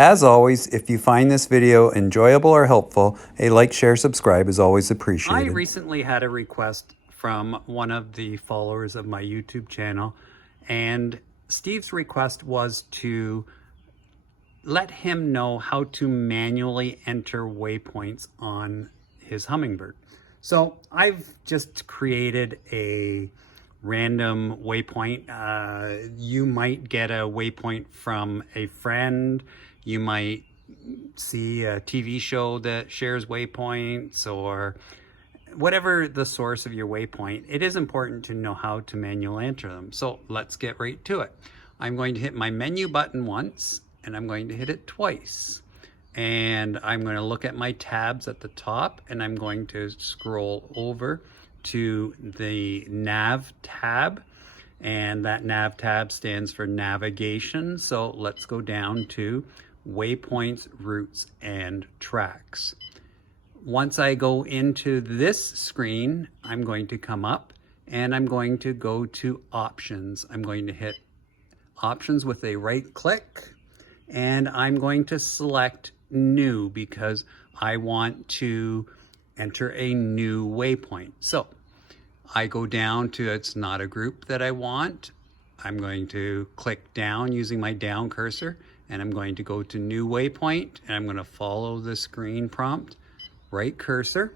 As always, if you find this video enjoyable or helpful, a like, share, subscribe is always I appreciated. recently had a request from one of the followers of my YouTube channel, and Steve's request was to let him know how to manually enter waypoints on his Humminbird. So I've just created a random waypoint. You might get a waypoint from a friend. You might see a TV show that shares waypoints, or whatever the source of your waypoint. It is important to know how to manually enter them. So let's get right to it. I'm going to hit my menu button once, and I'm going to hit it twice. And I'm going to look at my tabs at the top, and I'm going to scroll over to the Nav Tab. And that Nav Tab stands for navigation. So let's go down to waypoints, routes, and tracks. Once I go into this screen, I'm going to come up and I'm going to go to options. I'm going to hit options with a right click, and I'm going to select new because I want to enter a new waypoint. So I go down to, it's not a group that I want. I'm going to click down using my down cursor, and I'm going to go to new waypoint, and I'm going to follow the screen prompt, right cursor,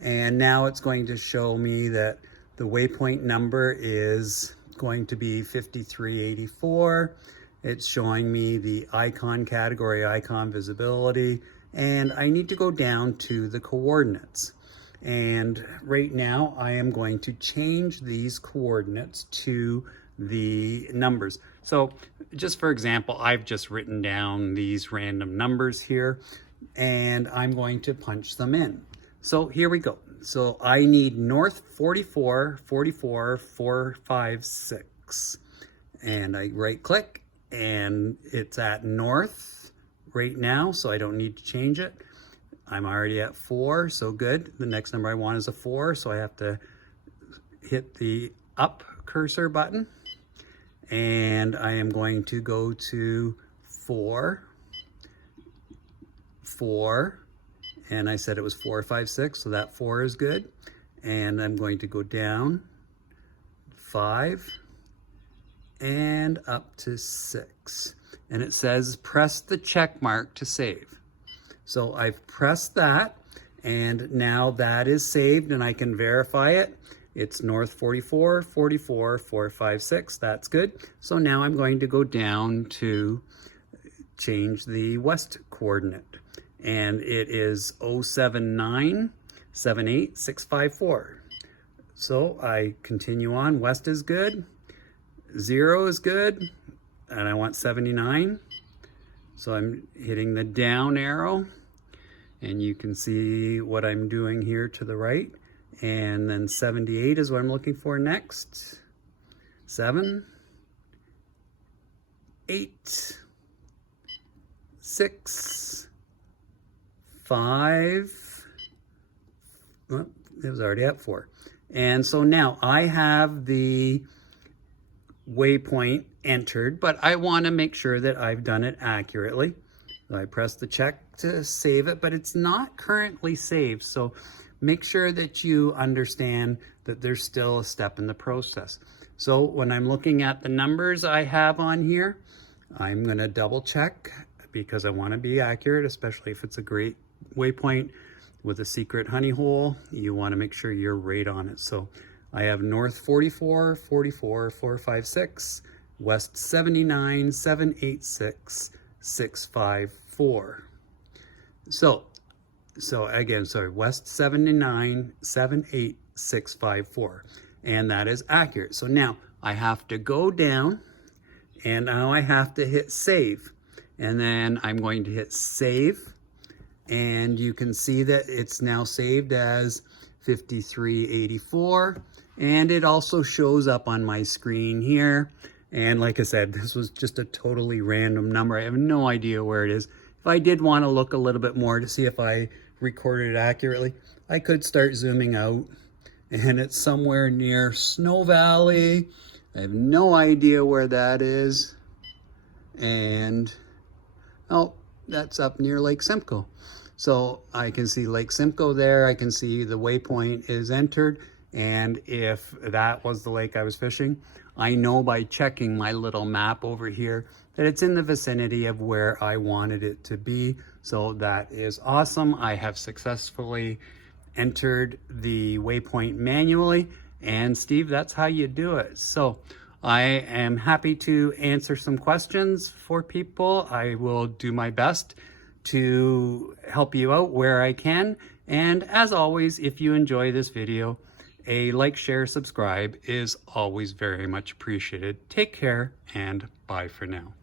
and now it's going to show me that the waypoint number is going to be 5384. It's showing me the icon category, icon visibility, and I need to go down to the coordinates. And right now I am going to change these coordinates to the numbers. So just for example, I've just written down these random numbers here, and I'm going to punch them in. So here we go. So I need north 44, 44, 456. And I right click, and it's at north right now, so I don't need to change it. I'm already at 4, so good. The next number I want is a 4, so I have to hit the up cursor button. And I am going to go to 4, 4, and I said it was 456, so that 4 is good. And I'm going to go down 5 and up to 6. And it says press the check mark to save. So I've pressed that, and now that is saved, and I can verify it. It's north 44, 44, 456. That's good. So now I'm going to go down to change the west coordinate, and it is 07978 So I continue on. West is good. 0 is good, and I want 79. So I'm hitting the down arrow, and you can see what I'm doing here to the right. And then 78 is what I'm looking for next. 7, 8, 6, 5, well, it was already at 4. And so now I have the waypoint entered, but I want to make sure that I've done it accurately. So I press the check to save it, but it's not currently saved. So make sure that you understand that there's still a step in the process. So when I'm looking at the numbers I have on here, I'm going to double check because I want to be accurate, especially if it's a great waypoint with a secret honey hole. You want to make sure you're right on it. So I have north 44, 44, 456, west 79, 786, 654. So again, sorry, west 79, 78654. And that is accurate. So now I have to go down, and now I have to hit save. And then I'm going to hit save. And you can see that it's now saved as 5384. And it also shows up on my screen here. And like I said, this was just a totally random number. I have no idea where it is. If I did want to look a little bit more to see if I recorded it accurately, I could start zooming out, and it's somewhere near Snow Valley. I have no idea where that is. And, oh, that's up near Lake Simcoe. So I can see Lake Simcoe there. I can see the waypoint is entered. And if that was the lake I was fishing, I know by checking my little map over here that it's in the vicinity of where I wanted it to be. So that is awesome. I have successfully entered the waypoint manually. And Steve, that's how you do it. So I am happy to answer some questions for people. I will do my best to help you out where I can. And as always, if you enjoy this video, a like, share, subscribe is always very much appreciated. Take care and bye for now.